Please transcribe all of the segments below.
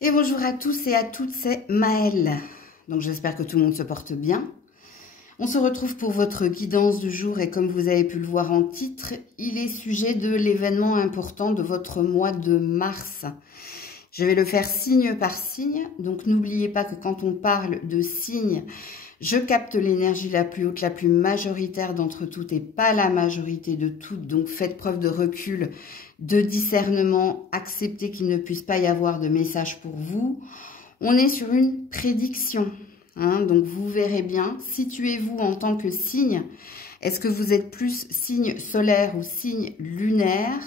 Et bonjour à tous et à toutes, c'est Maëlle. Donc j'espère que tout le monde se porte bien. On se retrouve pour votre guidance du jour et comme vous avez pu le voir en titre, il est sujet de l'événement important de votre mois de mars. Je vais le faire signe par signe, donc n'oubliez pas que quand on parle de signes, je capte l'énergie la plus haute, la plus majoritaire d'entre toutes et pas la majorité de toutes. Donc faites preuve de recul, de discernement, acceptez qu'il ne puisse pas y avoir de message pour vous. On est sur une prédiction, donc vous verrez bien. Situez-vous en tant que signe. Est-ce que vous êtes plus signe solaire ou signe lunaire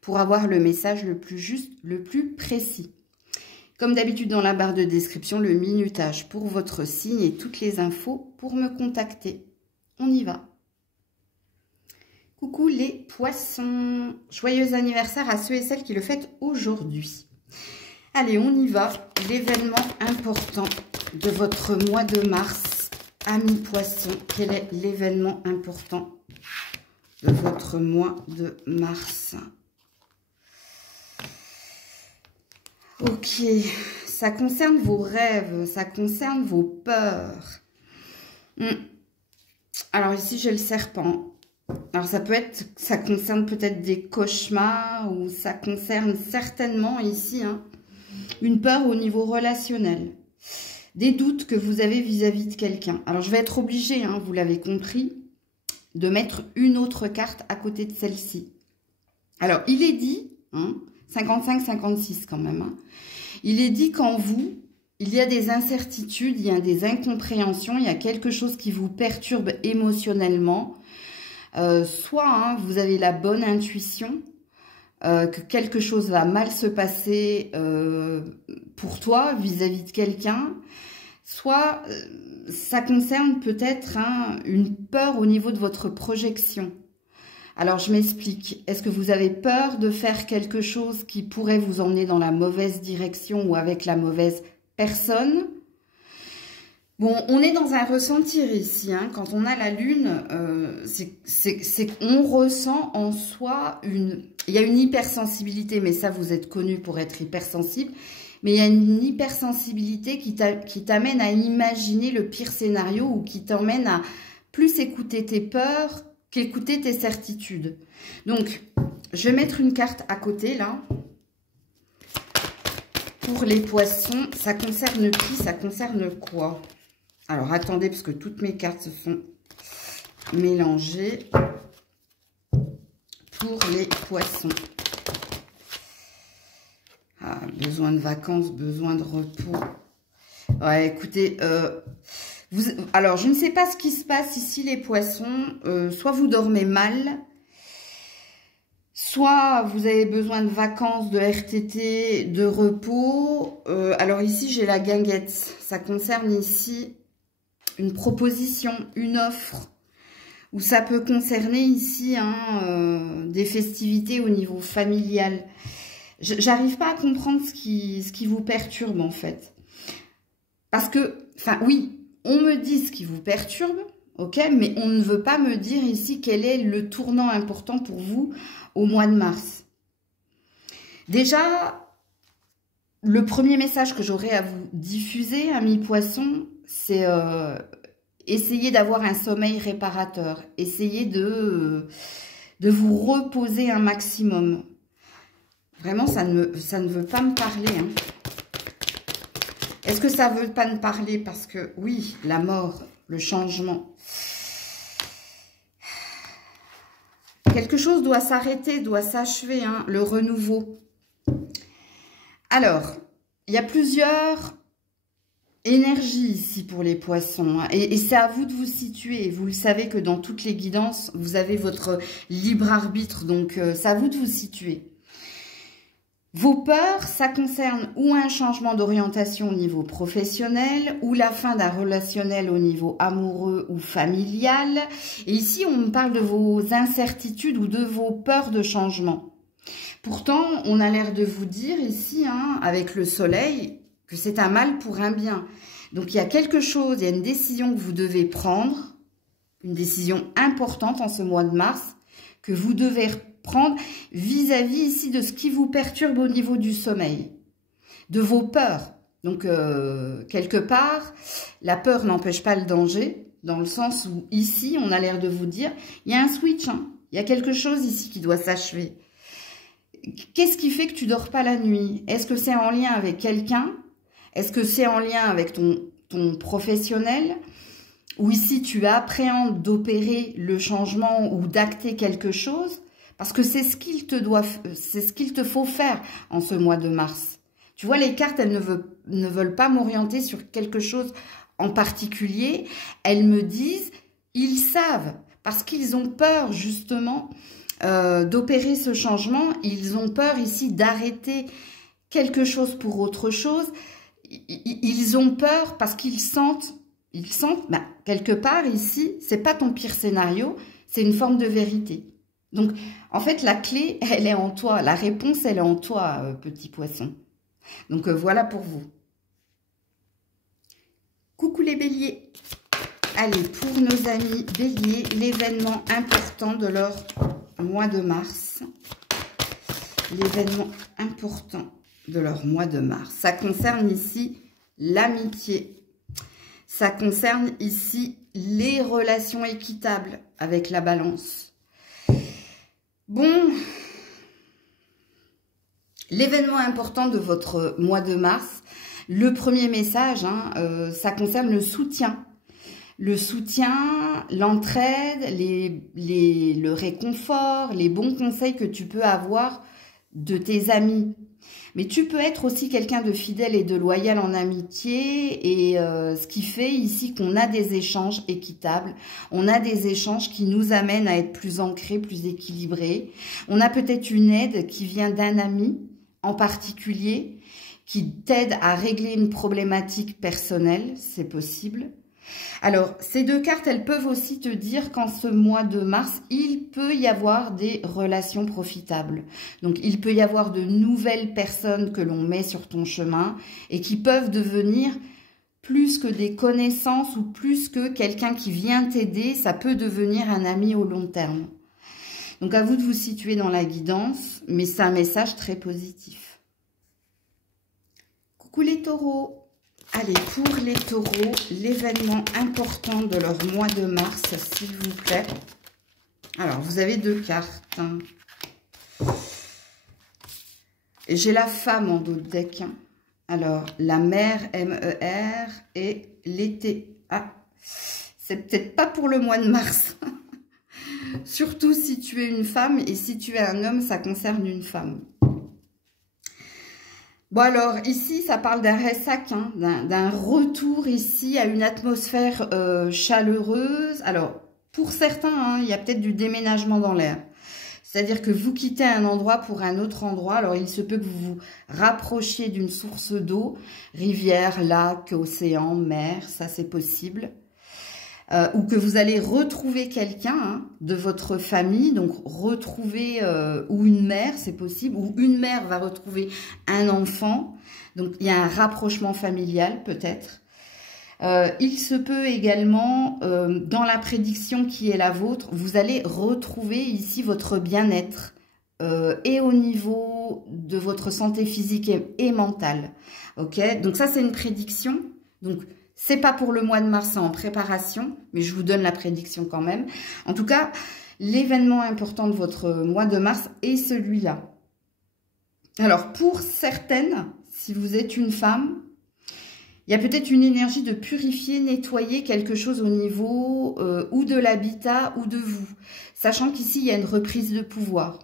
pour avoir le message le plus juste, le plus précis? Comme d'habitude dans la barre de description, le minutage pour votre signe et toutes les infos pour me contacter. On y va. Coucou les poissons. Joyeux anniversaire à ceux et celles qui le fêtent aujourd'hui. Allez, on y va. L'événement important de votre mois de mars. Amis poissons, quel est l'événement important de votre mois de mars? Ok, ça concerne vos rêves, ça concerne vos peurs. Alors ici, j'ai le serpent. Alors ça concerne peut-être des cauchemars ou ça concerne certainement ici une peur au niveau relationnel. Des doutes que vous avez vis-à-vis de quelqu'un. Alors je vais être obligée, vous l'avez compris, de mettre une autre carte à côté de celle-ci. Alors il est dit... 55-56 quand même. Il est dit qu'en vous, il y a des incertitudes, il y a des incompréhensions, il y a quelque chose qui vous perturbe émotionnellement. Soit vous avez la bonne intuition, que quelque chose va mal se passer pour toi vis-à-vis de quelqu'un. Soit ça concerne peut-être une peur au niveau de votre projection. Alors, je m'explique. Est-ce que vous avez peur de faire quelque chose qui pourrait vous emmener dans la mauvaise direction ou avec la mauvaise personne? Bon, on est dans un ressentir ici. Quand on a la lune, c'est qu'on ressent en soi une... Il y a une hypersensibilité, mais ça, vous êtes connu pour être hypersensible. Mais il y a une hypersensibilité qui t'amène à imaginer le pire scénario ou qui t'emmène à plus écouter tes peurs qu'écouter tes certitudes. Donc, je vais mettre une carte à côté, là. Pour les poissons, ça concerne qui? Ça concerne quoi? Alors, attendez, parce que toutes mes cartes se sont mélangées. Pour les poissons. Ah, besoin de vacances, besoin de repos. Ouais, écoutez... alors, je ne sais pas ce qui se passe ici, les poissons. Soit vous dormez mal, soit vous avez besoin de vacances, de RTT, de repos. Alors ici, j'ai la guinguette. Ça concerne ici une proposition, une offre. Ou ça peut concerner ici des festivités au niveau familial. J'arrive pas à comprendre ce qui vous perturbe, en fait. Parce que, enfin, oui... On me dit ce qui vous perturbe, ok, mais on ne veut pas me dire ici quel est le tournant important pour vous au mois de mars. Déjà, le premier message que j'aurais à vous diffuser, amis poissons, c'est essayer d'avoir un sommeil réparateur. Essayez de vous reposer un maximum. Vraiment, ça ne veut pas me parler, Est-ce que ça ne veut pas me parler? Parce que, oui, la mort, le changement. Quelque chose doit s'arrêter, doit s'achever, le renouveau. Alors, il y a plusieurs énergies ici pour les poissons. Et c'est à vous de vous situer. Vous le savez que dans toutes les guidances, vous avez votre libre arbitre. Donc, c'est à vous de vous situer. Vos peurs, ça concerne ou un changement d'orientation au niveau professionnel, ou la fin d'un relationnel au niveau amoureux ou familial. Et ici, on me parle de vos incertitudes ou de vos peurs de changement. Pourtant, on a l'air de vous dire ici, avec le soleil, que c'est un mal pour un bien. Donc, il y a quelque chose, il y a une décision que vous devez prendre, une décision importante en ce mois de mars, que vous devez prendre vis-à-vis ici de ce qui vous perturbe au niveau du sommeil. de vos peurs. Donc, quelque part, la peur n'empêche pas le danger, dans le sens où, ici, on a l'air de vous dire, il y a un switch, hein, il y a quelque chose ici qui doit s'achever. Qu'est-ce qui fait que tu dors pas la nuit? Est-ce que c'est en lien avec quelqu'un? Est-ce que c'est en lien avec ton professionnel? Ou ici, tu appréhendes d'opérer le changement ou d'acter quelque chose? Parce que c'est ce qu'il te faut faire en ce mois de mars. Tu vois, les cartes, elles ne veulent pas m'orienter sur quelque chose en particulier. Elles me disent, ils savent, parce qu'ils ont peur justement d'opérer ce changement. Ils ont peur ici d'arrêter quelque chose pour autre chose. Ils ont peur parce qu'ils sentent, quelque part ici, c'est pas ton pire scénario, c'est une forme de vérité. Donc, en fait, la clé, elle est en toi. La réponse, elle est en toi, petit poisson. Donc, voilà pour vous. Coucou les béliers. Allez, pour nos amis béliers, l'événement important de leur mois de mars. L'événement important de leur mois de mars. Ça concerne ici l'amitié. Ça concerne ici les relations équitables avec la balance. Bon, l'événement important de votre mois de mars, le premier message, hein, ça concerne le soutien. Le soutien, l'entraide, le réconfort, les bons conseils que tu peux avoir de tes amis. Mais tu peux être aussi quelqu'un de fidèle et de loyal en amitié, et ce qui fait ici qu'on a des échanges équitables, on a des échanges qui nous amènent à être plus ancrés, plus équilibrés. On a peut-être une aide qui vient d'un ami en particulier, qui t'aide à régler une problématique personnelle, c'est possible. Alors, ces deux cartes, elles peuvent aussi te dire qu'en ce mois de mars, il peut y avoir des relations profitables. Donc, il peut y avoir de nouvelles personnes que l'on met sur ton chemin et qui peuvent devenir plus que des connaissances ou plus que quelqu'un qui vient t'aider. Ça peut devenir un ami au long terme. Donc, à vous de vous situer dans la guidance, mais c'est un message très positif. Coucou les taureaux. Allez, pour les taureaux, l'événement important de leur mois de mars, s'il vous plaît. Alors, vous avez deux cartes. Hein. Et j'ai la femme en dos de deck. Hein. Alors, la mer, M-E-R, et l'été. Ah, c'est peut-être pas pour le mois de mars. Surtout si tu es une femme, et si tu es un homme, ça concerne une femme. Bon alors, ici, ça parle d'un ressac, hein, d'un retour ici à une atmosphère chaleureuse. Alors, pour certains, hein, il y a peut-être du déménagement dans l'air. C'est-à-dire que vous quittez un endroit pour un autre endroit. Alors, il se peut que vous vous rapprochiez d'une source d'eau, rivière, lac, océan, mer, ça c'est possible. Ou que vous allez retrouver quelqu'un hein, de votre famille, donc retrouver, ou une mère, c'est possible, ou une mère va retrouver un enfant, donc il y a un rapprochement familial peut-être. Il se peut également, dans la prédiction qui est la vôtre, vous allez retrouver ici votre bien-être, et au niveau de votre santé physique et mentale. Ok, donc ça c'est une prédiction, donc c'est pas pour le mois de mars, c'est en préparation, mais je vous donne la prédiction quand même. En tout cas, l'événement important de votre mois de mars est celui-là. Alors, pour certaines, si vous êtes une femme, il y a peut-être une énergie de purifier, nettoyer quelque chose au niveau ou de l'habitat ou de vous. Sachant qu'ici, il y a une reprise de pouvoir.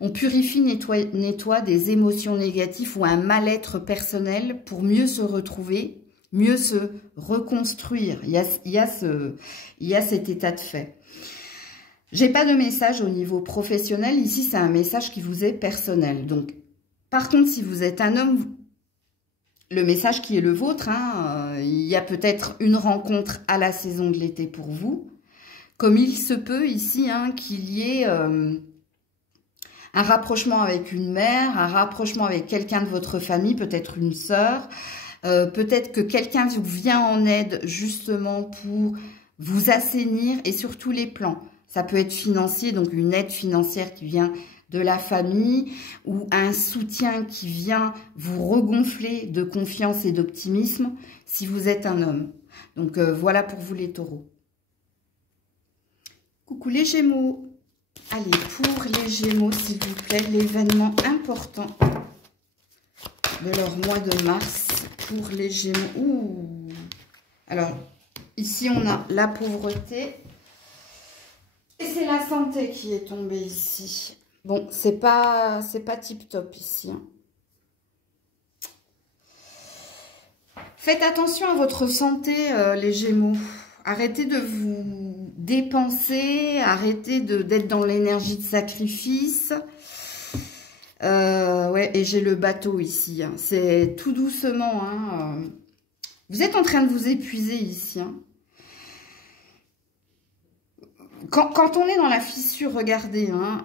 On purifie, nettoie des émotions négatives ou un mal-être personnel pour mieux se retrouver, mieux se reconstruire. Il y a cet état de fait. J'ai pas de message au niveau professionnel. Ici, c'est un message qui vous est personnel. Donc, par contre, si vous êtes un homme, le message qui est le vôtre, hein, il y a peut-être une rencontre à la saison de l'été pour vous. Comme il se peut ici hein, qu'il y ait un rapprochement avec une mère, un rapprochement avec quelqu'un de votre famille, peut-être une sœur. Peut-être que quelqu'un vous vient en aide justement pour vous assainir et sur tous les plans. Ça peut être financier, donc une aide financière qui vient de la famille ou un soutien qui vient vous regonfler de confiance et d'optimisme si vous êtes un homme. Donc voilà pour vous les taureaux. Coucou les Gémeaux. Allez, pour les Gémeaux, s'il vous plaît, l'événement important de leur mois de mars pour les Gémeaux. Ouh. Alors, ici, on a la pauvreté. Et c'est la santé qui est tombée ici. Bon, c'est pas tip top ici. Hein. Faites attention à votre santé, les Gémeaux. Arrêtez de vous dépenser, arrêtez d'être dans l'énergie de sacrifice. Ouais, et j'ai le bateau ici. Hein. C'est tout doucement. Hein. Vous êtes en train de vous épuiser ici. Hein. Quand on est dans la fissure, regardez, hein,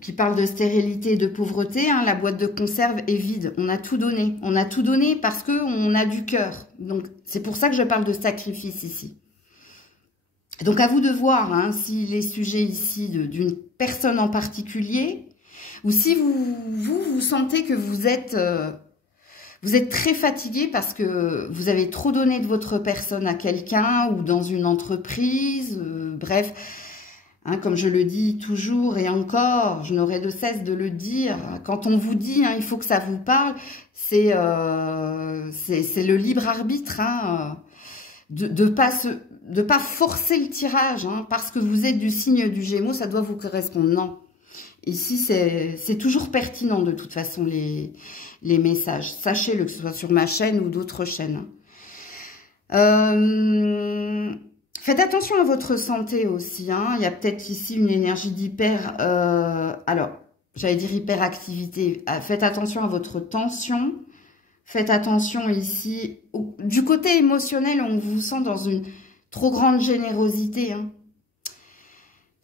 qui parle de stérilité et de pauvreté, hein, la boîte de conserve est vide. On a tout donné. On a tout donné parce qu'on a du cœur. Donc, c'est pour ça que je parle de sacrifice ici. Donc, à vous de voir hein, s'il est sujet ici d'une personne en particulier ou si vous sentez que vous êtes très fatigué parce que vous avez trop donné de votre personne à quelqu'un ou dans une entreprise, bref... Hein, comme je le dis toujours et encore, je n'aurai de cesse de le dire, quand on vous dit, hein, il faut que ça vous parle, c'est le libre arbitre, hein, de pas forcer le tirage, hein, parce que vous êtes du signe du Gémeaux, ça doit vous correspondre. Non, ici c'est toujours pertinent de toute façon les messages, sachez-le, que ce soit sur ma chaîne ou d'autres chaînes. Faites attention à votre santé aussi. Hein. Il y a peut-être ici une énergie d'hyper... alors, j'allais dire hyperactivité. Faites attention à votre tension. Faites attention ici. Du côté émotionnel, on vous sent dans une trop grande générosité. Hein.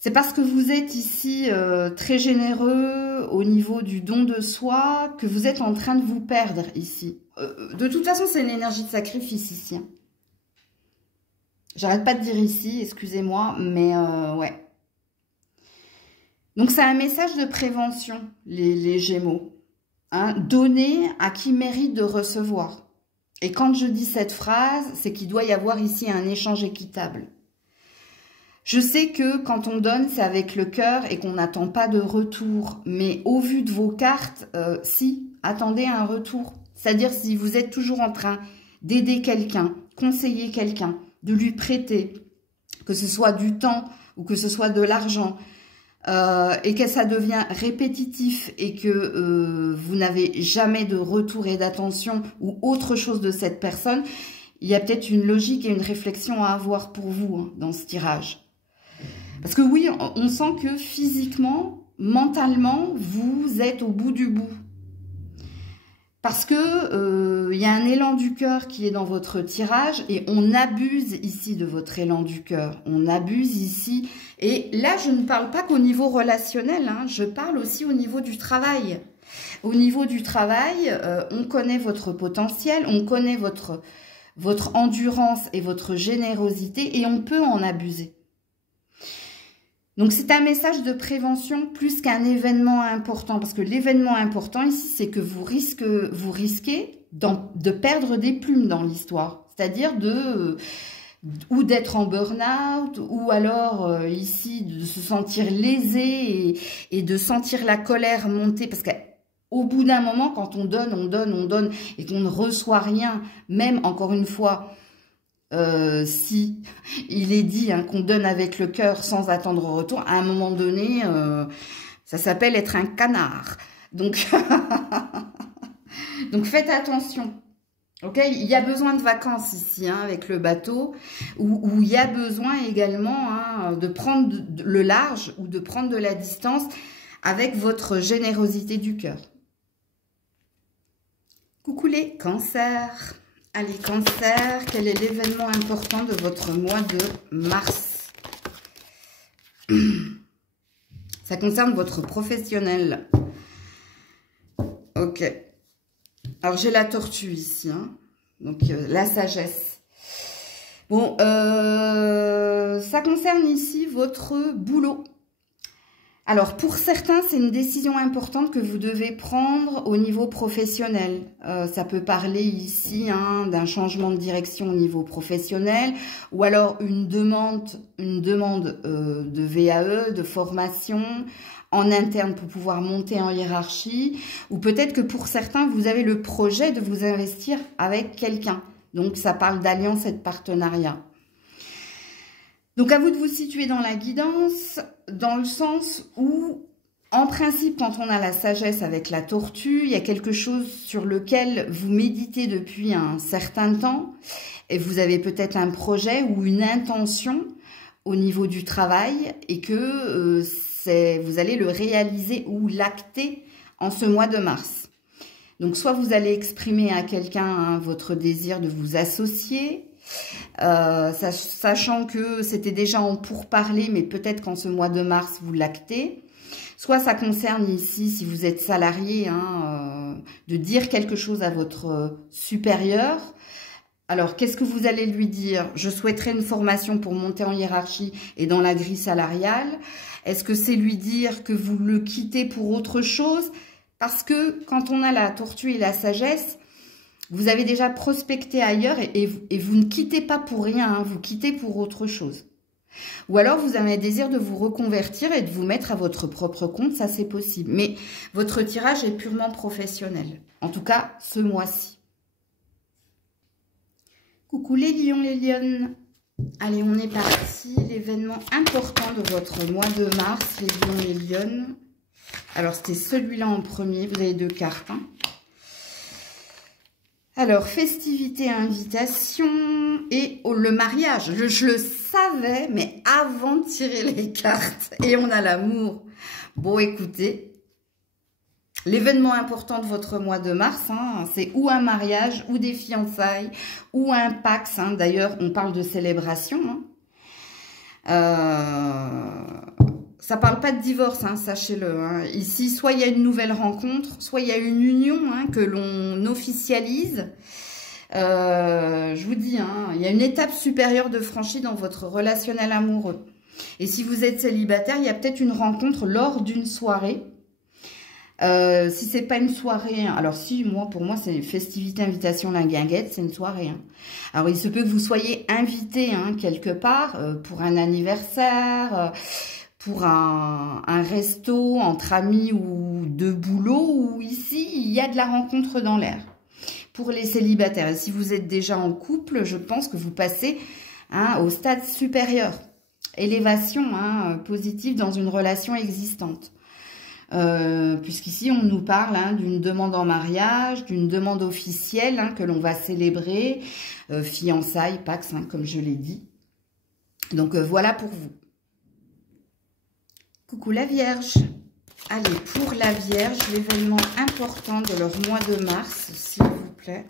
C'est parce que vous êtes ici très généreux au niveau du don de soi que vous êtes en train de vous perdre ici. De toute façon, c'est une énergie de sacrifice ici. Hein. J'arrête pas de dire ici, excusez-moi, mais ouais. Donc, c'est un message de prévention, les Gémeaux. Hein, donner à qui mérite de recevoir. Et quand je dis cette phrase, c'est qu'il doit y avoir ici un échange équitable. Je sais que quand on donne, c'est avec le cœur et qu'on n'attend pas de retour. Mais au vu de vos cartes, si, attendez un retour. C'est-à-dire si vous êtes toujours en train d'aider quelqu'un, conseiller quelqu'un, de lui prêter, que ce soit du temps ou que ce soit de l'argent, et que ça devient répétitif et que vous n'avez jamais de retour et d'attention ou autre chose de cette personne, il y a peut-être une logique et une réflexion à avoir pour vous hein, dans ce tirage. Parce que oui, on sent que physiquement, mentalement, vous êtes au bout du bout. Parce que y a un élan du cœur qui est dans votre tirage et on abuse ici de votre élan du cœur. On abuse ici. Et là, je ne parle pas qu'au niveau relationnel, hein, je parle aussi au niveau du travail. Au niveau du travail, on connaît votre potentiel, on connaît votre endurance et votre générosité et on peut en abuser. Donc, c'est un message de prévention plus qu'un événement important. Parce que l'événement important ici, c'est que vous risquez de perdre des plumes dans l'histoire. C'est-à-dire ou d'être en burn-out, ou alors ici de se sentir lésé et de sentir la colère monter. Parce qu'au bout d'un moment, quand on donne et qu'on ne reçoit rien, même encore une fois... si il est dit hein, qu'on donne avec le cœur sans attendre retour, à un moment donné, ça s'appelle être un canard. Donc, donc faites attention. Ok, il y a besoin de vacances ici hein, avec le bateau, où il y a besoin également hein, de prendre le large ou de prendre de la distance avec votre générosité du cœur. Coucou les cancers. Allez, Cancer, quel est l'événement important de votre mois de mars? Ça concerne votre professionnel. Ok. Alors, j'ai la tortue ici. Hein. Donc, la sagesse. Bon, ça concerne ici votre boulot. Alors, pour certains, c'est une décision importante que vous devez prendre au niveau professionnel. Ça peut parler ici d'un changement de direction au niveau professionnel ou alors une demande de VAE, de formation en interne pour pouvoir monter en hiérarchie. Ou peut-être que pour certains, vous avez le projet de vous investir avec quelqu'un. Donc, ça parle d'alliance et de partenariat. Donc, à vous de vous situer dans la guidance, dans le sens où, en principe, quand on a la sagesse avec la tortue, il y a quelque chose sur lequel vous méditez depuis un certain temps et vous avez peut-être un projet ou une intention au niveau du travail et que vous allez le réaliser ou l'acter en ce mois de mars. Donc, soit vous allez exprimer à quelqu'un votre désir de vous associer, sachant que c'était déjà en pourparlers, mais peut-être qu'en ce mois de mars, vous l'actez. Soit ça concerne ici, si vous êtes salarié, de dire quelque chose à votre supérieur. Alors, qu'est-ce que vous allez lui dire? Je souhaiterais une formation pour monter en hiérarchie et dans la grille salariale. Est-ce que c'est lui dire que vous le quittez pour autre chose? Parce que quand on a la tortue et la sagesse, vous avez déjà prospecté ailleurs et vous ne quittez pas pour rien, vous quittez pour autre chose. Ou alors vous avez un désir de vous reconvertir et de vous mettre à votre propre compte, ça c'est possible. Mais votre tirage est purement professionnel, en tout cas ce mois-ci. Coucou les lions, les lionnes. Allez, on est parti. L'événement important de votre mois de mars, les lions, les lionnes. Alors c'était celui-là en premier, vous avez 2 cartes. Alors, festivité, invitation et le mariage. Je le savais, mais avant de tirer les cartes. Et on a l'amour. Bon, écoutez, l'événement important de votre mois de mars, c'est ou un mariage, ou des fiançailles, ou un Pax. D'ailleurs, on parle de célébration. Ça parle pas de divorce, sachez-le. Ici, soit il y a une nouvelle rencontre, soit il y a une union que l'on officialise. Je vous dis, il y a une étape supérieure de franchie dans votre relationnel amoureux. Et si vous êtes célibataire, il y a peut-être une rencontre lors d'une soirée. Si c'est pas une soirée, alors si, pour moi, c'est festivité, invitation, la guinguette, c'est une soirée. Alors, il se peut que vous soyez invité quelque part pour un anniversaire, pour un resto entre amis ou de boulot, où ici, il y a de la rencontre dans l'air. Pour les célibataires, et si vous êtes déjà en couple, je pense que vous passez au stade supérieur. Élévation positive dans une relation existante. Puisqu'ici, on nous parle d'une demande en mariage, d'une demande officielle que l'on va célébrer, fiançailles, Pax, comme je l'ai dit. Donc, voilà pour vous. Coucou la Vierge. Allez, pour la Vierge, l'événement important de leur mois de mars, s'il vous plaît.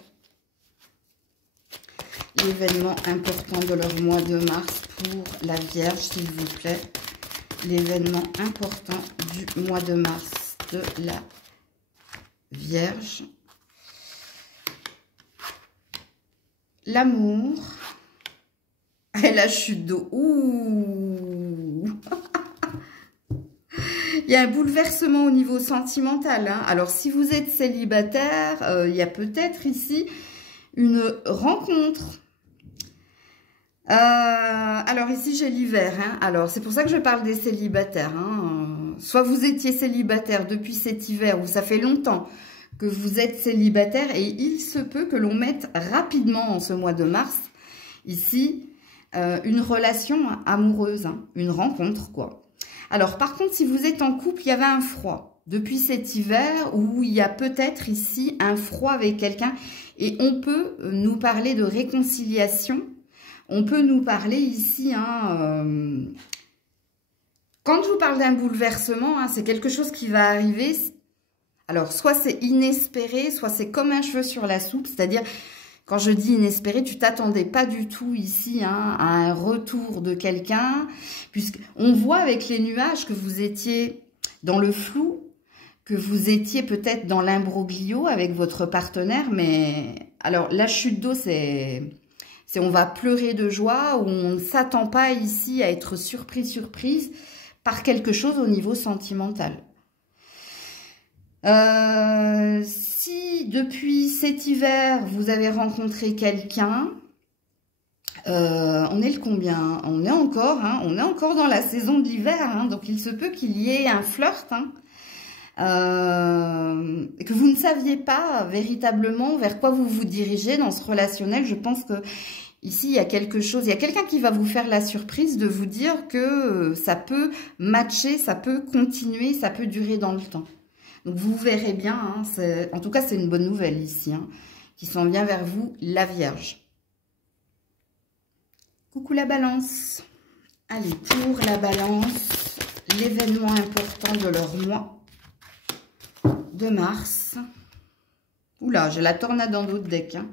L'événement important de leur mois de mars pour la Vierge, s'il vous plaît. L'événement important du mois de mars de la Vierge. L'amour. Et la chute d'eau. Ouh. Il y a un bouleversement au niveau sentimental. Alors, si vous êtes célibataire, il y a peut-être ici une rencontre. Alors, ici, j'ai l'hiver. Alors, c'est pour ça que je parle des célibataires. Soit vous étiez célibataire depuis cet hiver, ou ça fait longtemps que vous êtes célibataire, et il se peut que l'on mette rapidement en ce mois de mars, ici, une relation amoureuse, une rencontre, quoi. Alors, par contre, si vous êtes en couple, il y avait un froid depuis cet hiver où il y a peut-être ici un froid avec quelqu'un et on peut nous parler de réconciliation. On peut nous parler ici, quand je vous parle d'un bouleversement, c'est quelque chose qui va arriver. Alors, soit c'est inespéré, soit c'est comme un cheveu sur la soupe, c'est-à-dire... Quand je dis inespéré, tu t'attendais pas du tout ici à un retour de quelqu'un, puisqu'on voit avec les nuages que vous étiez dans le flou, que vous étiez peut-être dans l'imbroglio avec votre partenaire, mais alors la chute d'eau, c'est on va pleurer de joie, ou on ne s'attend pas ici à être surprise, par quelque chose au niveau sentimental. Si depuis cet hiver, vous avez rencontré quelqu'un, on est le combien? On est encore dans la saison de l'hiver, hein, donc il se peut qu'il y ait un flirt, hein, que vous ne saviez pas véritablement vers quoi vous vous dirigez dans ce relationnel. Je pense que ici, il y a quelque chose, il y a quelqu'un qui va vous faire la surprise de vous dire que ça peut matcher, ça peut continuer, ça peut durer dans le temps. Donc, vous verrez bien, hein, en tout cas, c'est une bonne nouvelle ici, hein, qui s'en vient vers vous, la Vierge. Coucou la Balance. Allez, pour la Balance, l'événement important de leur mois de mars. Oula, j'ai la tornade dans d'autres decks. Hein.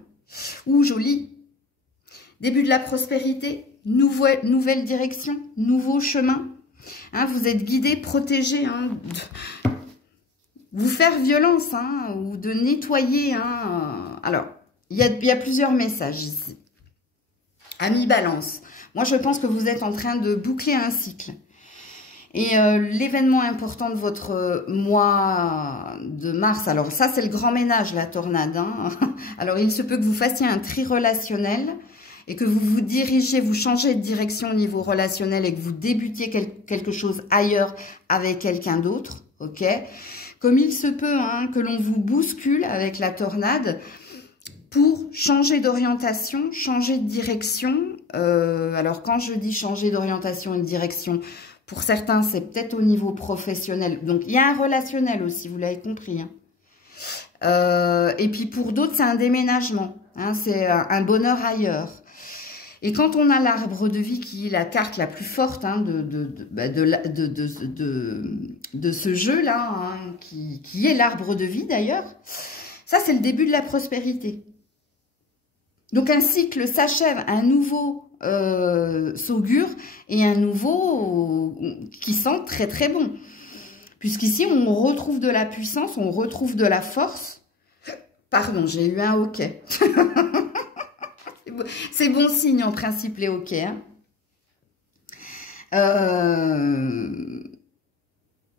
Ouh, joli. Début de la prospérité, nouvelle direction, nouveau chemin. Hein, vous êtes guidé, protégé, hein, vous faire violence, hein, ou de nettoyer. Hein. Alors, il y a plusieurs messages ici. Amis Balance, moi je pense que vous êtes en train de boucler un cycle. Et l'événement important de votre mois de mars, alors ça c'est le grand ménage, la tornade. Hein. Alors il se peut que vous fassiez un tri relationnel et que vous vous dirigez, vous changez de direction au niveau relationnel et que vous débutiez quelque chose ailleurs avec quelqu'un d'autre, ok? Comme il se peut, hein, que l'on vous bouscule avec la tornade pour changer d'orientation, changer de direction. Alors quand je dis changer d'orientation et de direction, pour certains c'est peut-être au niveau professionnel. Donc il y a un relationnel aussi, vous l'avez compris. Hein. Et puis pour d'autres c'est un déménagement, hein, c'est un bonheur ailleurs. Et quand on a l'arbre de vie qui est la carte la plus forte, hein, de ce jeu-là, hein, qui est l'arbre de vie d'ailleurs, ça c'est le début de la prospérité. Donc un cycle s'achève, un nouveau s'augure et un nouveau qui sent très très bon. Puisqu'ici on retrouve de la puissance, on retrouve de la force. Pardon, j'ai eu un hoquet. C'est bon signe en principe les hoquets. Hein.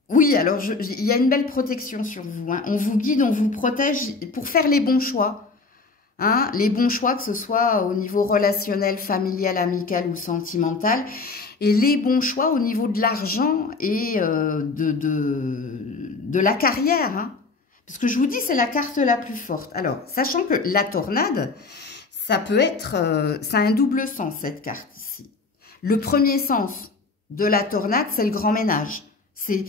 Oui, alors il y a une belle protection sur vous. Hein. On vous guide, on vous protège pour faire les bons choix. Hein. Les bons choix, que ce soit au niveau relationnel, familial, amical ou sentimental. Et les bons choix au niveau de l'argent et de la carrière. Hein. Parce que je vous dis, c'est la carte la plus forte. Alors, sachant que la tornade... Ça peut être, ça a un double sens cette carte ici. Le premier sens de la tornade, c'est le grand ménage. C'est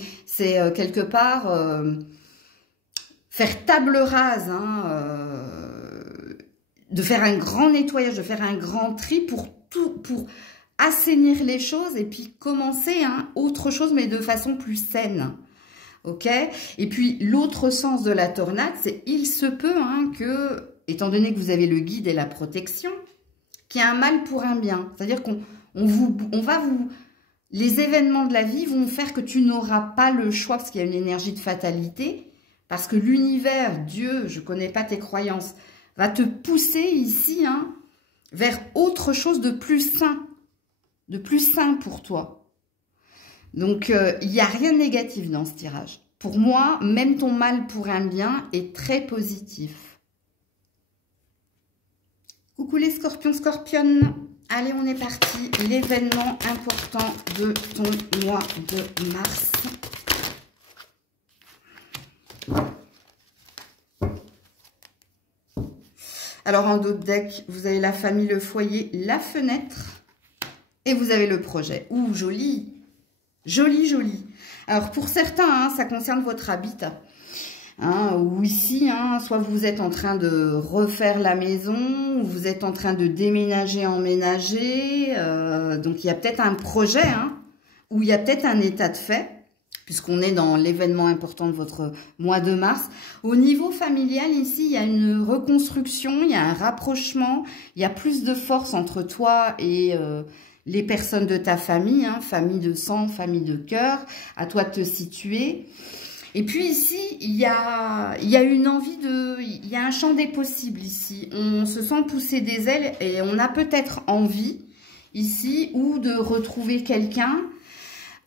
quelque part faire table rase, hein, de faire un grand nettoyage, de faire un grand tri pour assainir les choses et puis commencer hein, autre chose mais de façon plus saine. Ok? Et puis l'autre sens de la tornade, c'est il se peut hein, que étant donné que vous avez le guide et la protection, qu'il y a un mal pour un bien. C'est-à-dire les événements de la vie vont faire que tu n'auras pas le choix, parce qu'il y a une énergie de fatalité, parce que l'univers, Dieu, je ne connais pas tes croyances, va te pousser ici hein, vers autre chose de plus sain pour toi. Donc, il n'y a rien de négatif dans ce tirage. Pour moi, même ton mal pour un bien est très positif. Coucou les scorpions, scorpionnes. Allez, on est parti. L'événement important de ton mois de mars. Alors, en d'autres decks, vous avez la famille, le foyer, la fenêtre. Et vous avez le projet. Ouh, joli. Joli, joli. Alors, pour certains, hein, ça concerne votre habitat. Hein, ou ici, hein, soit vous êtes en train de refaire la maison, ou vous êtes en train de déménager, emménager. Donc, il y a peut-être un projet, hein, ou il y a peut-être un état de fait, puisqu'on est dans l'événement important de votre mois de mars. Au niveau familial, ici, il y a une reconstruction, il y a un rapprochement, il y a plus de force entre toi et les personnes de ta famille, hein, famille de sang, famille de cœur, à toi de te situer. Et puis ici, il y a une envie il y a un champ des possibles ici. On se sent pousser des ailes et on a peut-être envie ici ou de retrouver quelqu'un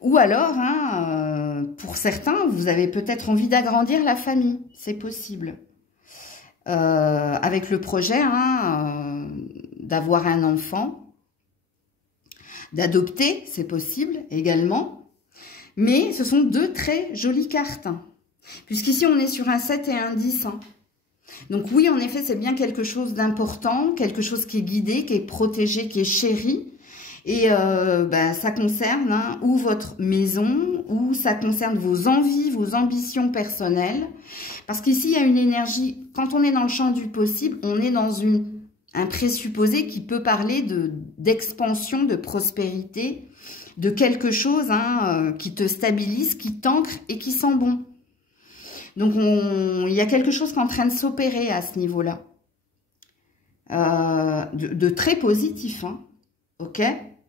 Ou alors, hein, pour certains, vous avez peut-être envie d'agrandir la famille. C'est possible. Avec le projet hein, d'avoir un enfant, d'adopter, c'est possible également. Mais ce sont deux très jolies cartes. Hein, puisqu'ici, on est sur un 7 et un 10. Hein. Donc oui, en effet, c'est bien quelque chose d'important, quelque chose qui est guidé, qui est protégé, qui est chéri. Et ça concerne hein, ou votre maison, ou ça concerne vos envies, vos ambitions personnelles. Parce qu'ici, il y a une énergie, quand on est dans le champ du possible, on est dans un présupposé qui peut parler d'expansion, de prospérité, de quelque chose hein, qui te stabilise, qui t'ancre et qui sent bon. Donc, il y a quelque chose qui est en train de s'opérer à ce niveau-là. De très positif, hein, ok ?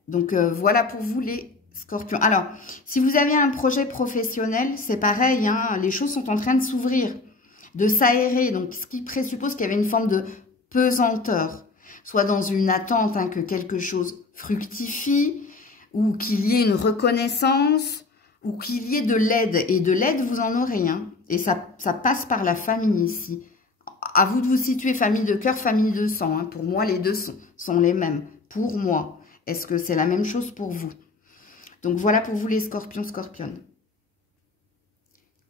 Donc, voilà pour vous les Scorpions. Alors, si vous avez un projet professionnel, c'est pareil, hein, les choses sont en train de s'ouvrir, de s'aérer. Donc, ce qui présuppose qu'il y avait une forme de pesanteur, soit dans une attente hein, que quelque chose fructifie, ou qu'il y ait une reconnaissance, ou qu'il y ait de l'aide. Et de l'aide, vous en aurez. Hein. Et ça passe par la famille ici. À vous de vous situer famille de cœur, famille de sang. Hein. Pour moi, les deux sont les mêmes. Pour moi. Est-ce que c'est la même chose pour vous? Donc, voilà pour vous les Scorpions, Scorpionnes.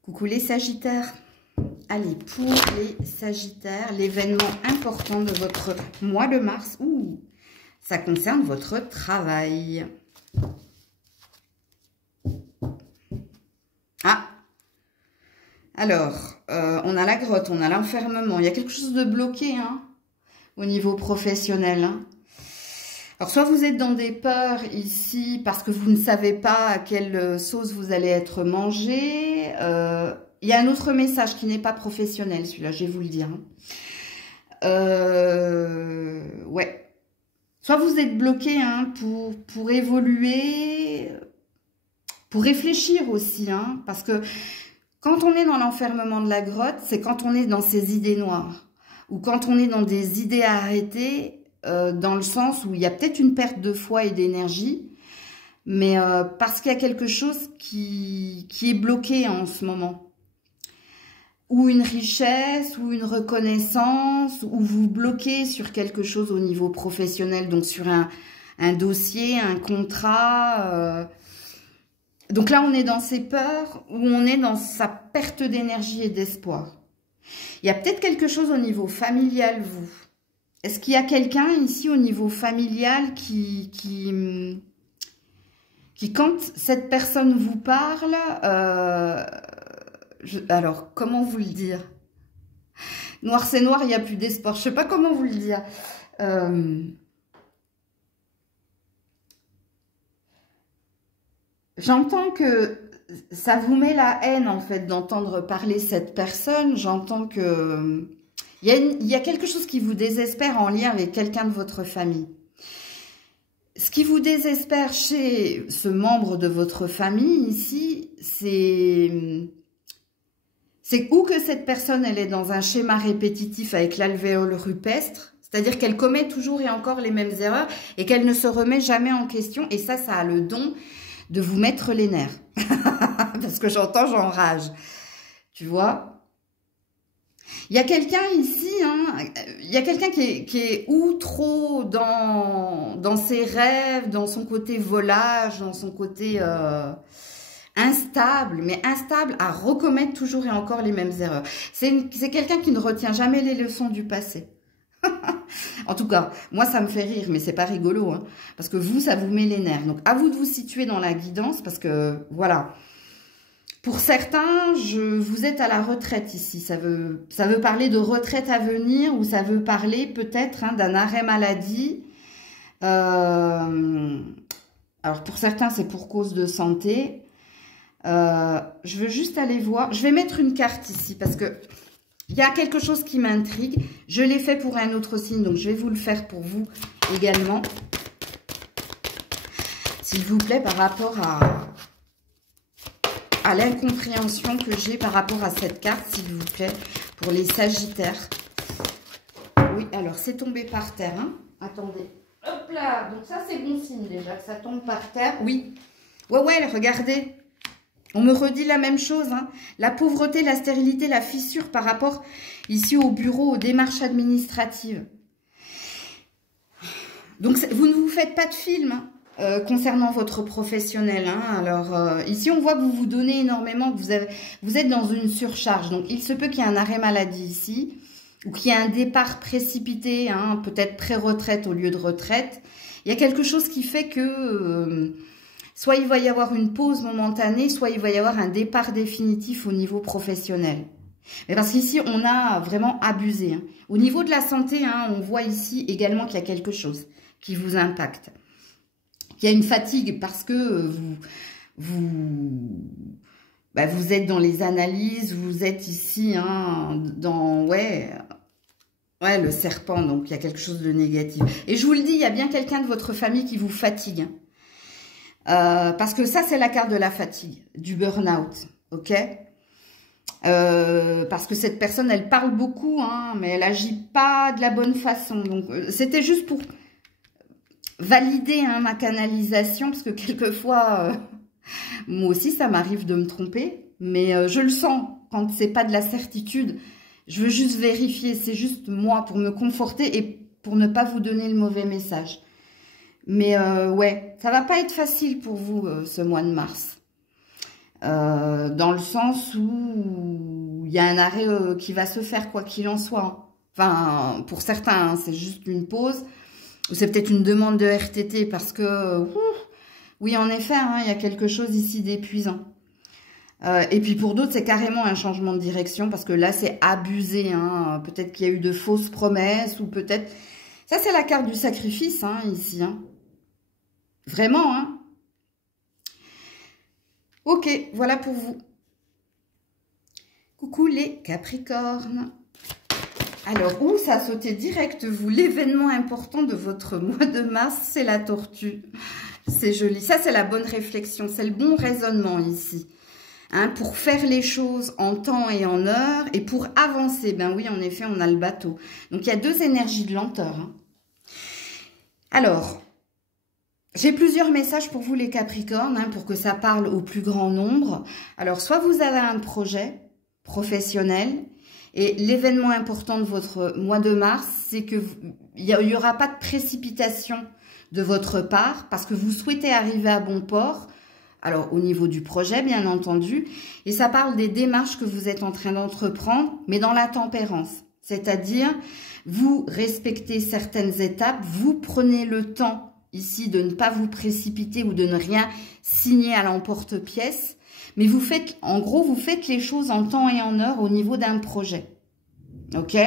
Coucou les Sagittaires. Allez, pour les Sagittaires, l'événement important de votre mois de mars, ça concerne votre travail. Ah, alors, on a la grotte, on a l'enfermement. Il y a quelque chose de bloqué hein, au niveau professionnel. Hein. Alors, soit vous êtes dans des peurs ici parce que vous ne savez pas à quelle sauce vous allez être mangé. Il y a un autre message qui n'est pas professionnel, celui-là, je vais vous le dire. Ouais. Soit vous êtes bloqué hein, pour évoluer, pour réfléchir aussi. Hein, parce que quand on est dans l'enfermement de la grotte, c'est quand on est dans ses idées noires. Ou quand on est dans des idées arrêtées, dans le sens où il y a peut-être une perte de foi et d'énergie, mais parce qu'il y a quelque chose qui est bloqué en ce moment. Ou une richesse, ou une reconnaissance, ou vous bloquez sur quelque chose au niveau professionnel, donc sur un dossier, un contrat. Donc là, on est dans ses peurs, ou on est dans sa perte d'énergie et d'espoir. Il y a peut-être quelque chose au niveau familial, vous. Est-ce qu'il y a quelqu'un ici au niveau familial qui quand cette personne vous parle, alors, comment vous le dire? Noir c'est noir, il n'y a plus d'espoir. Je ne sais pas comment vous le dire. J'entends que ça vous met la haine, en fait, d'entendre parler cette personne. J'entends que il y a quelque chose qui vous désespère en lien avec quelqu'un de votre famille. Ce qui vous désespère chez ce membre de votre famille, ici, c'est ou que cette personne, elle est dans un schéma répétitif avec l'alvéole rupestre, c'est-à-dire qu'elle commet toujours et encore les mêmes erreurs et qu'elle ne se remet jamais en question. Et ça a le don de vous mettre les nerfs. Parce que j'enrage. Tu vois? Il y a quelqu'un ici, hein, il y a quelqu'un qui est ou trop dans ses rêves, dans son côté volage, dans son côté instable, mais instable à recommettre toujours et encore les mêmes erreurs. C'est quelqu'un qui ne retient jamais les leçons du passé. En tout cas, moi ça me fait rire, mais c'est pas rigolo, hein, parce que vous, ça vous met les nerfs. Donc à vous de vous situer dans la guidance, parce que voilà. Pour certains, vous êtes à la retraite ici. Ça veut parler de retraite à venir ou ça veut parler peut-être hein, d'un arrêt maladie. Alors pour certains, c'est pour cause de santé. Je veux juste aller voir. Je vais mettre une carte ici parce que il y a quelque chose qui m'intrigue. Je l'ai fait pour un autre signe, donc je vais vous le faire pour vous également. S'il vous plaît, par rapport à l'incompréhension que j'ai par rapport à cette carte, s'il vous plaît, pour les Sagittaires. Oui, alors c'est tombé par terre. Hein. Attendez. Hop là. Donc ça, c'est bon signe déjà que ça tombe par terre. Oui. Ouais, regardez. On me redit la même chose, hein. La pauvreté, la stérilité, la fissure par rapport ici au bureau, aux démarches administratives. Donc, vous ne vous faites pas de film concernant votre professionnel. Hein. Alors, ici, on voit que vous vous donnez énormément, que vous êtes dans une surcharge. Donc, il se peut qu'il y ait un arrêt maladie ici, ou qu'il y ait un départ précipité, hein, peut-être pré-retraite au lieu de retraite. Il y a quelque chose qui fait que... soit il va y avoir une pause momentanée, soit il va y avoir un départ définitif au niveau professionnel. Mais parce qu'ici, on a vraiment abusé. Hein. Au niveau de la santé, hein, on voit ici également qu'il y a quelque chose qui vous impacte. Qu'il y a une fatigue parce que vous êtes dans les analyses, vous êtes ici hein, dans... Ouais, le serpent, donc il y a quelque chose de négatif. Et je vous le dis, il y a bien quelqu'un de votre famille qui vous fatigue. Hein. Parce que ça, c'est la carte de la fatigue, du burn-out, ok? Parce que cette personne, elle parle beaucoup, hein, mais elle agit pas de la bonne façon. Donc, c'était juste pour valider hein, ma canalisation, parce que quelquefois, moi aussi, ça m'arrive de me tromper, mais je le sens quand c'est pas de la certitude. Je veux juste vérifier, c'est juste moi pour me conforter et pour ne pas vous donner le mauvais message. Mais ouais, ça va pas être facile pour vous ce mois de mars. Dans le sens où il y a un arrêt qui va se faire quoi qu'il en soit. Enfin, pour certains, hein, c'est juste une pause. Ou c'est peut-être une demande de RTT parce que... oui, en effet, hein, il y a quelque chose ici d'épuisant. Et puis pour d'autres, c'est carrément un changement de direction parce que là, c'est abusé. Hein. Peut-être qu'il y a eu de fausses promesses ou peut-être... Ça, c'est la carte du sacrifice, hein, ici. Hein. Vraiment, hein. Ok, voilà pour vous. Coucou les Capricornes. Alors, ça a sauté direct, vous. L'événement important de votre mois de mars, c'est la tortue. C'est joli. Ça, c'est la bonne réflexion. C'est le bon raisonnement ici. Hein, pour faire les choses en temps et en heure et pour avancer. Ben oui, en effet, on a le bateau. Donc, il y a deux énergies de lenteur. Hein. Alors... j'ai plusieurs messages pour vous les Capricornes, hein, pour que ça parle au plus grand nombre. Alors, soit vous avez un projet professionnel et l'événement important de votre mois de mars, c'est que il y aura pas de précipitation de votre part parce que vous souhaitez arriver à bon port. Alors, au niveau du projet, bien entendu. Et ça parle des démarches que vous êtes en train d'entreprendre, mais dans la tempérance. C'est-à-dire, vous respectez certaines étapes, vous prenez le temps ici de ne pas vous précipiter ou de ne rien signer à l'emporte-pièce. Mais vous faites, en gros, vous faites les choses en temps et en heure au niveau d'un projet. Ok?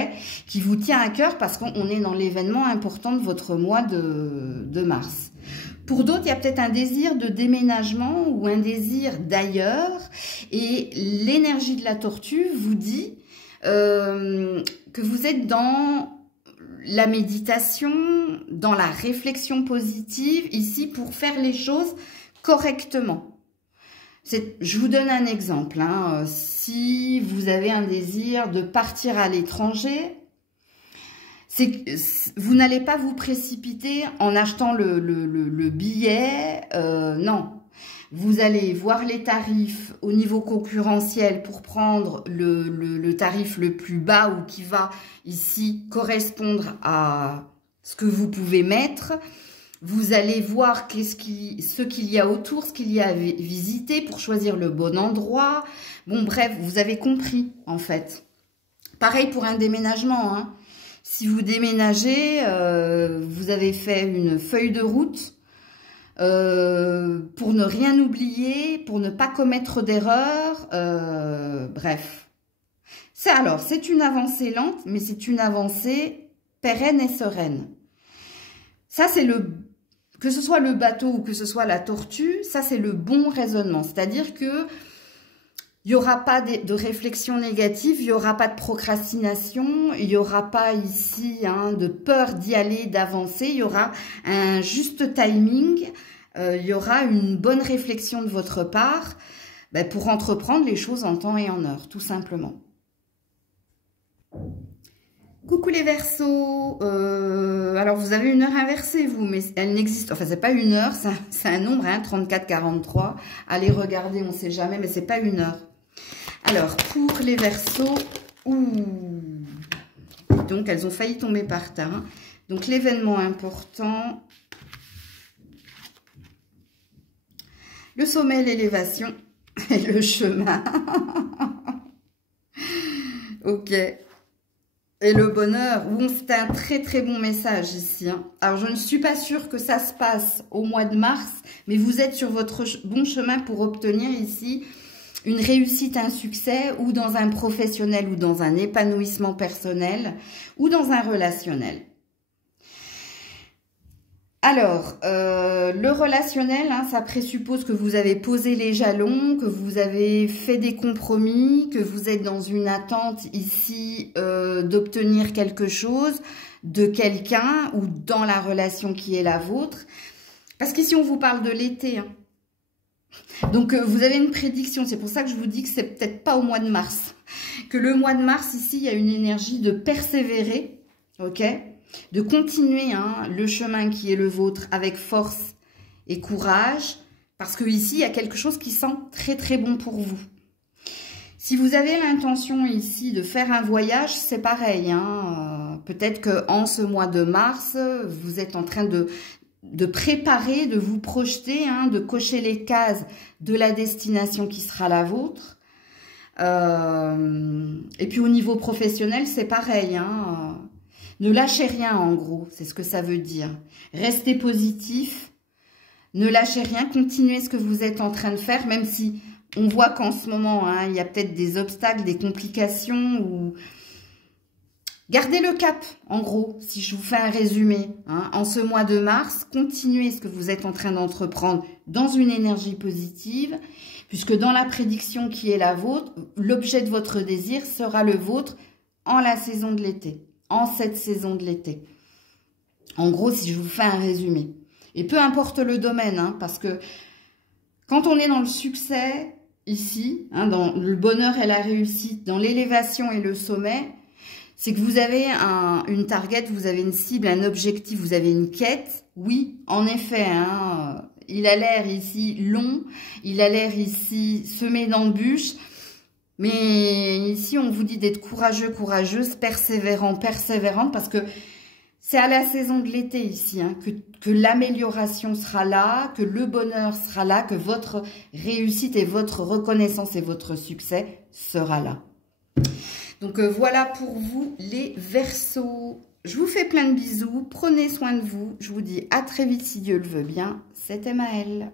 Qui vous tient à cœur parce qu'on est dans l'événement important de votre mois de mars. Pour d'autres, il y a peut-être un désir de déménagement ou un désir d'ailleurs. Et l'énergie de la tortue vous dit que vous êtes dans la méditation, dans la réflexion positive, ici, pour faire les choses correctement. Je vous donne un exemple. Hein. Si vous avez un désir de partir à l'étranger, vous n'allez pas vous précipiter en achetant le billet. Non. Vous allez voir les tarifs au niveau concurrentiel pour prendre le tarif le plus bas ou qui va ici correspondre à ce que vous pouvez mettre. Vous allez voir ce qu'il y a autour, ce qu'il y a à visiter pour choisir le bon endroit. Bon, bref, vous avez compris en fait. Pareil pour un déménagement. Hein. Si vous déménagez, vous avez fait une feuille de route. Pour ne rien oublier, pour ne pas commettre d'erreurs, bref. C'est une avancée lente, mais c'est une avancée pérenne et sereine. Ça, c'est que ce soit le bateau ou que ce soit la tortue, ça, c'est le bon raisonnement. C'est-à-dire que il n'y aura pas de réflexion négative, il n'y aura pas de procrastination, il n'y aura pas ici hein, de peur d'y aller, d'avancer, il y aura un juste timing, il y aura une bonne réflexion de votre part pour entreprendre les choses en temps et en heure, tout simplement. Coucou les Verseaux, Alors, vous avez une heure inversée, vous, mais elle n'existe... Enfin, c'est pas une heure, c'est un nombre, hein, 34-43. Allez regarder, on ne sait jamais, mais c'est pas une heure. Alors, pour les Verseaux... Donc, elles ont failli tomber par terre. Hein. Donc, l'événement important... Le sommet, l'élévation et le chemin. Ok. Et le bonheur, c'est un très très bon message ici. Hein. Alors, je ne suis pas sûre que ça se passe au mois de mars, mais vous êtes sur votre bon chemin pour obtenir ici une réussite, un succès, ou dans un professionnel, ou dans un épanouissement personnel, ou dans un relationnel. Alors, le relationnel, hein, ça présuppose que vous avez posé les jalons, que vous avez fait des compromis, que vous êtes dans une attente ici d'obtenir quelque chose de quelqu'un ou dans la relation qui est la vôtre. Parce qu'ici, on vous parle de l'été. Hein. Donc, vous avez une prédiction. C'est pour ça que je vous dis que c'est peut-être pas au mois de mars. Que le mois de mars, ici, il y a une énergie de persévérer, ok ? De continuer hein, le chemin qui est le vôtre avec force et courage, parce que ici il y a quelque chose qui sent très très bon pour vous. Si vous avez l'intention ici de faire un voyage, c'est pareil. Hein, peut-être qu'en ce mois de mars, vous êtes en train de préparer, de vous projeter, hein, de cocher les cases de la destination qui sera la vôtre. Et puis au niveau professionnel, c'est pareil. Hein, ne lâchez rien, en gros, c'est ce que ça veut dire. Restez positif, ne lâchez rien, continuez ce que vous êtes en train de faire, même si on voit qu'en ce moment, hein, il y a peut-être des obstacles, des complications. Ou... Gardez le cap, en gros, si je vous fais un résumé. Hein, en ce mois de mars, continuez ce que vous êtes en train d'entreprendre dans une énergie positive, puisque dans la prédiction qui est la vôtre, l'objet de votre désir sera le vôtre en la saison de l'été. En cette saison de l'été. En gros, si je vous fais un résumé. Et peu importe le domaine, hein, parce que quand on est dans le succès, ici, hein, dans le bonheur et la réussite, dans l'élévation et le sommet, c'est que vous avez une target, vous avez une cible, un objectif, vous avez une quête. Oui, en effet, hein, il a l'air ici long, il a l'air ici semé d'embûches. Mais ici, on vous dit d'être courageux, courageuse, persévérant, persévérante, parce que c'est à la saison de l'été ici, hein, que l'amélioration sera là, que le bonheur sera là, que votre réussite et votre reconnaissance et votre succès sera là. Donc voilà pour vous les Verseaux. Je vous fais plein de bisous, prenez soin de vous. Je vous dis à très vite si Dieu le veut bien. C'était Maëlle.